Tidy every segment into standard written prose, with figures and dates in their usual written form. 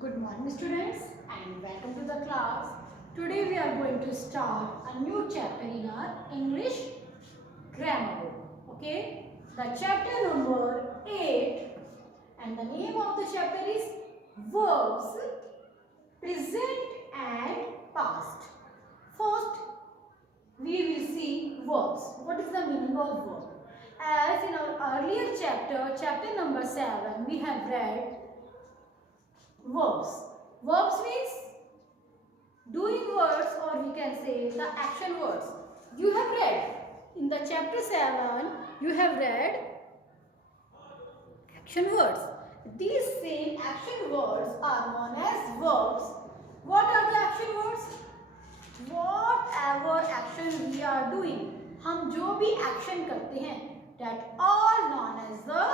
Good morning students and welcome to the class. Today we are going to start a new chapter in our English grammar book. Okay, the chapter number 8 and the name of the chapter is verbs present and past. First we will see verbs. What is the meaning of verb? As in our earlier chapter number 7, we have read verbs. Verbs means doing words, or we can say the action words. You have read in the chapter 7, you have read action words. These same action words are known as verbs. What are the action words? Whatever action we are doing, हम जो भी action करते हैं, that all known as the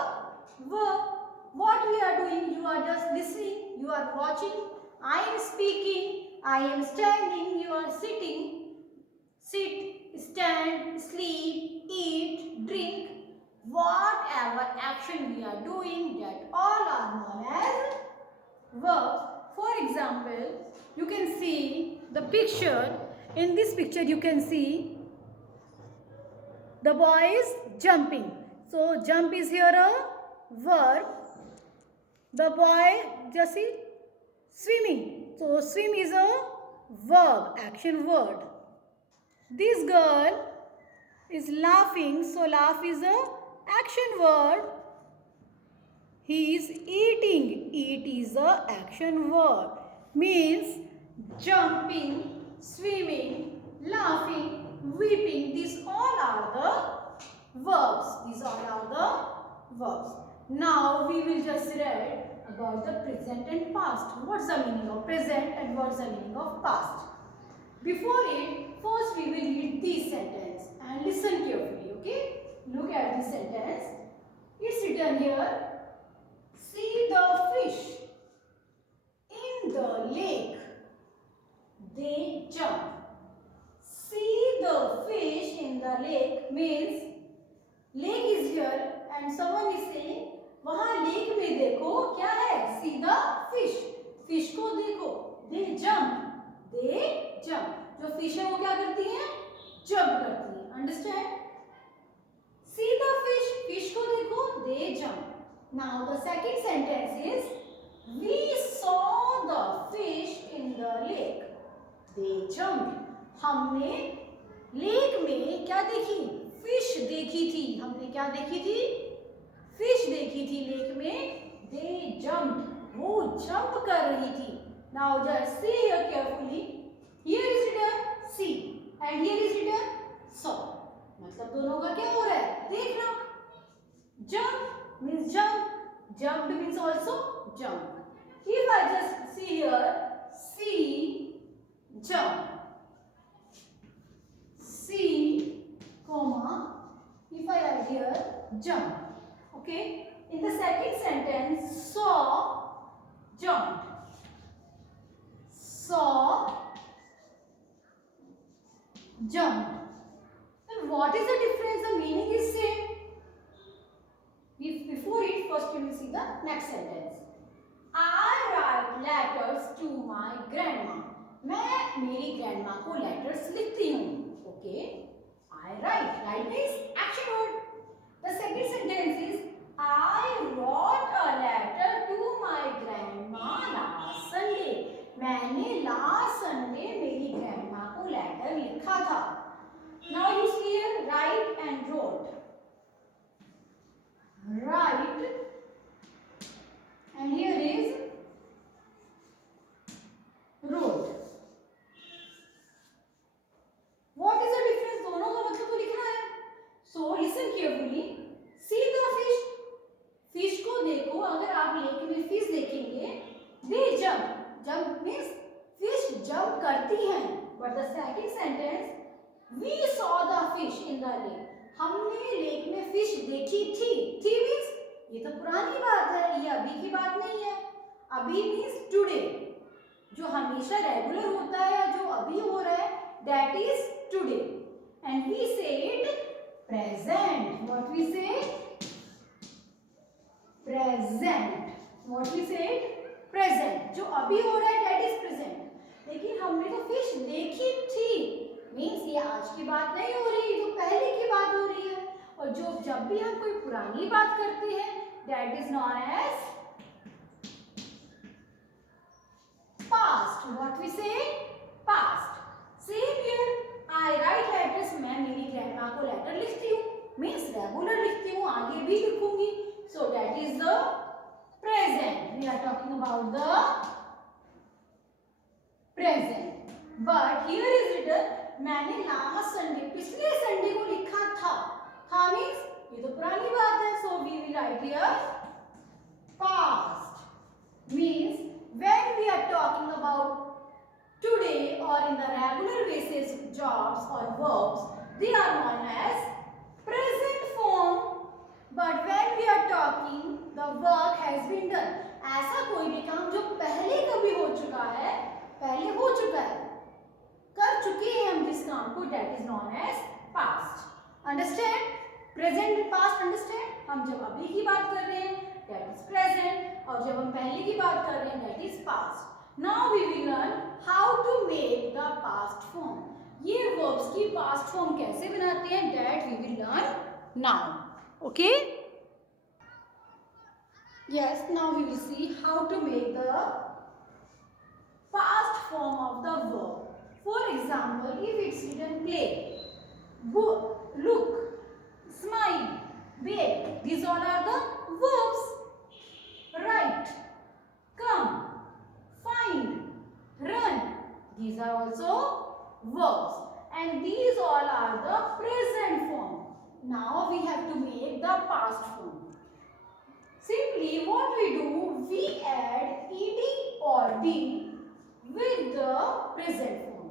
verb. What we are doing? You are just listening, you are watching, I am speaking, I am standing, you are sitting, sit, stand, sleep, eat, drink. Whatever action we are doing, that all are known as verbs. For example, you can see the picture. In this picture, you can see the boy is jumping. So, jump is here a verb. The boy just see swimming. So, swim is a verb, action word. This girl is laughing. So, laugh is a action word. He is eating. Eat is a action word. Means jumping, swimming, laughing, weeping. These all are the verbs. These all are the verbs. Now we will just read about the present and past. What's the meaning of present and what's the meaning of past? Before it, first we will read this sentence and listen carefully. Okay? Look at this sentence. It's written here. See the fish in the lake. They jump. See the fish in the lake means lake is here and someone is saying वहाँ lake में देखो क्या है? See the fish. Fish को देखो. They jump. They jump. जो fish है वो क्या करती है? जंप करती है. Understand? See the fish. Fish को देखो. They jump. Now the second sentence is we saw the fish in the lake. They jumped. हमने लेक में क्या देखी? फिश देखी थी. हमने क्या देखी थी? फिश देखी थी लेक में. They jumped. वो जंप कर रही थी. Now just see here carefully. Here is written see and here is written saw. मतलब दोनों का क्या हो रहा है? देखना. Jump means jump. Jumped means also jump. If I just see here, see, jump. See, comma, if I write here, jump. Okay? In the second sentence, saw, jumped. Saw, jumped. Then what is the difference? The meaning is same. Before it, first you will see the next sentence. I write letters to my grandma. मैं मेरी grandma को letters लिखती हूँ. Okay. I write. Write means action word. The second sentence is I wrote a letter to my grandma last Sunday. मैंने last Sunday मेरी grandma को letter लिखा था. Now you see here write and wrote. Write and here is wrote. What is the difference? दोनों का मतलब तो लिखना है. So listen carefully. See the fish. Fish को देखो. अगर आप लेक में fish देखेंगे, they jump. Jump means fish jump करती हैं. But the second sentence, we saw the fish in the lake. हमने लेक में फिश देखी थी. थी मीन्स ये तो पुरानी बात है, ये अभी की बात नहीं है. अभी मीन्स टुडे. जो हमेशा रेगुलर होता है या जो अभी हो रहा है, that is today. And we said present. What we said? Present. What we said? Present. जो अभी हो रहा है दैट इज प्रेजेंट। लेकिन हमने तो फिश देखी थी, मीन्स ये आज की बात नहीं हो रही, तो पहले की बात हो रही है। और जो जब भी हम कोई पुरानी बात करते हैं that is known as past. What we say past. Same here I write letters, मैं मेरी ग्रैंडमा को लेटर लिखती हूँ, मीन्स रेगुलर लिखती हूँ, आगे भी लिखूंगी। So that is the present. We are talking about the present. But here is written, मैंने लास्ट संडे, पिछले संडे को लिखा था मीन्स ये तो पुरानी बात है। So we will write here past. Means when we are talking about today or in the regular basis jobs or verbs, they are known as present form. But when we are talking the work has been done, ऐसा कोई भी काम जो पहले कभी हो चुका है, पहले हो चुका है, कर चुके हैं हम जिस काम को, that is known as past. Understand? Present and past understand? हम जब अभी की बात कर रहे हैं that is present, और जब हम पहले की बात कर रहे हैं that is past. Now we will learn how to make the past form. ये verbs की past form कैसे बनाते हैं that we will learn now. Okay? Yes, now we will see how to make the past form of the verb. For example, if it's written play, look, smile, bake, these all are the verbs. Write, come, find, run, these are also verbs, and these all are the present form. Now we have to make the past form. Simply what we do, we add ed or d with the present form.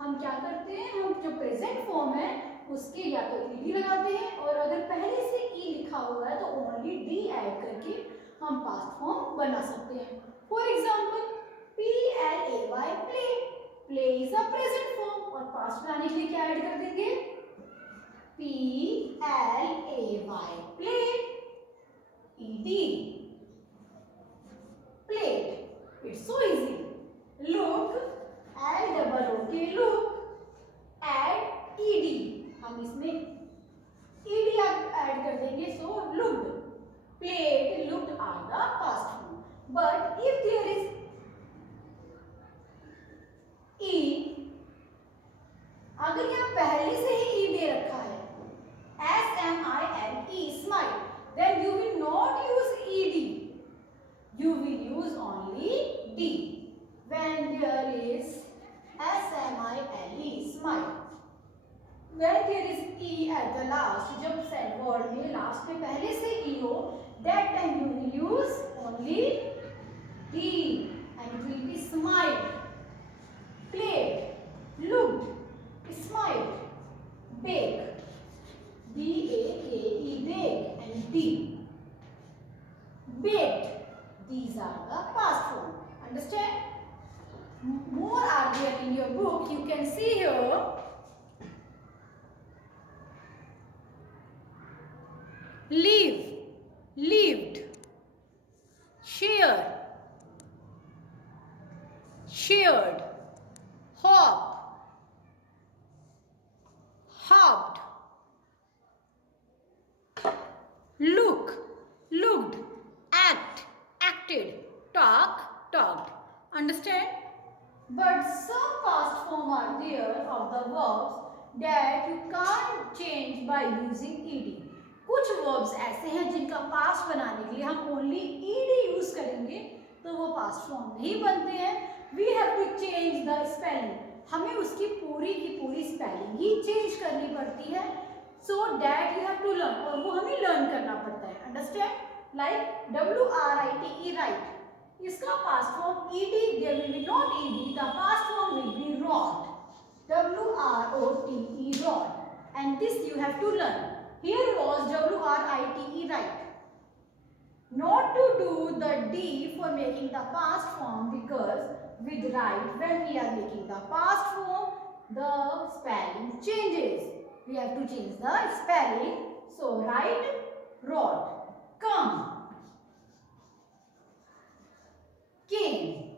हम क्या करते हैं, हम जो present form है उसके या तो ed लगाते हैं, और अगर पहले से e लिखा हुआ है तो ओनली d ऐड करके हम पास्ट फॉर्म बना सकते हैं। For example play, play is a present form, और पास्ट बनाने के लिए क्या ऐड कर देंगे, play, play, ed, plate. It's so easy. Look, look, add ed, हम इसमें ed ऐड कर देंगे, so looked, played, looked are the past form. But if there is e, अगर यहाँ पहले से ही e दे रखा है, smile, smile, then you will not use ed, you will use only d. When there is smile, smile, when there is e at the last, जब word में last में पहले से e हो, that time you will use only d, and it will be smile, played, looked, smiled, bake, bake, bake, and d, baked. These are the past form. Understand? More are there in your book. You can see here. Live, lived, share, shared, hop, hopped, look, looked, act, acted, talk, talked. Understand? But some past form are there of the verbs that you can't change by using ed. कुछ verbs ऐसे हैं जिनका past बनाने के लिए हम only ed use करेंगे तो वो past form नहीं बनते हैं. We have to change the spelling. हमें उसकी पूरी की पूरी spelling ही change करनी पड़ती है. So that you have to learn, और वो हमें learn करना पड़ता है. Understand? Like write, write. इसका past form ed, there will be not ed, the past form will be wrote, wrote, wrote, and this you have to learn. Here was write, write. Not to do the d for making the past form, because with write, when we are making the past form, the spelling changes. We have to change the spelling. So write, wrote, come, came,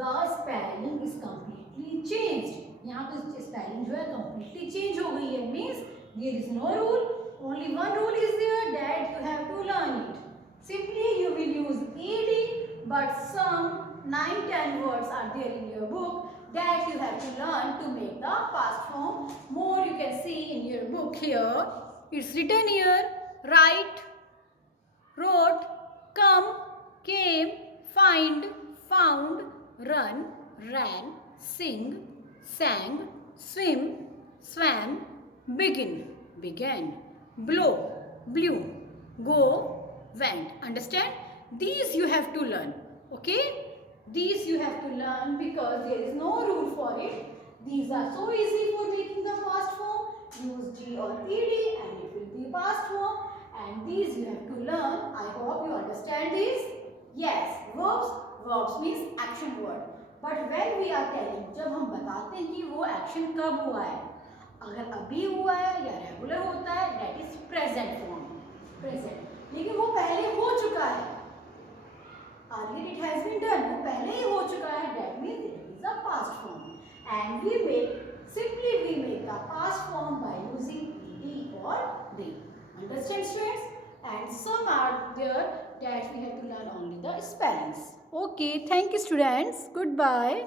the spelling is completely changed. यहाँ तो spelling जो है completely change हो गई है. Means there is no rule. Only one rule is there that you have to learn it. Simply you will use ed, but some 9-10 words are there in your book that you have to learn to make the past form. More you can see in your book here. It's written here: write, wrote, come, came, find, found, run, ran, sing, sang, swim, swam, begin, began, blow, blew, go, went. Understand? These you have to learn. Okay? These you have to learn because there is no rule for it. These are so easy for making the past form. Use G or ed and it will be past form. And these you have to learn. I hope you understand this. Yes, verbs. Verbs means action word. But when we are telling, जब हम बताते हैं कि वो action कब हुआ है, अगर अभी हुआ है या रेगुलर होता है, that is present form. Present. लेकिन वो पहले हो चुका है. Earlier it has been done. वो पहले ही हो चुका है. That means it is a past form. And we make the past form by using ed or they. Understand, students? And some are there that we have to learn only the spellings. Okay, thank you, students. Goodbye.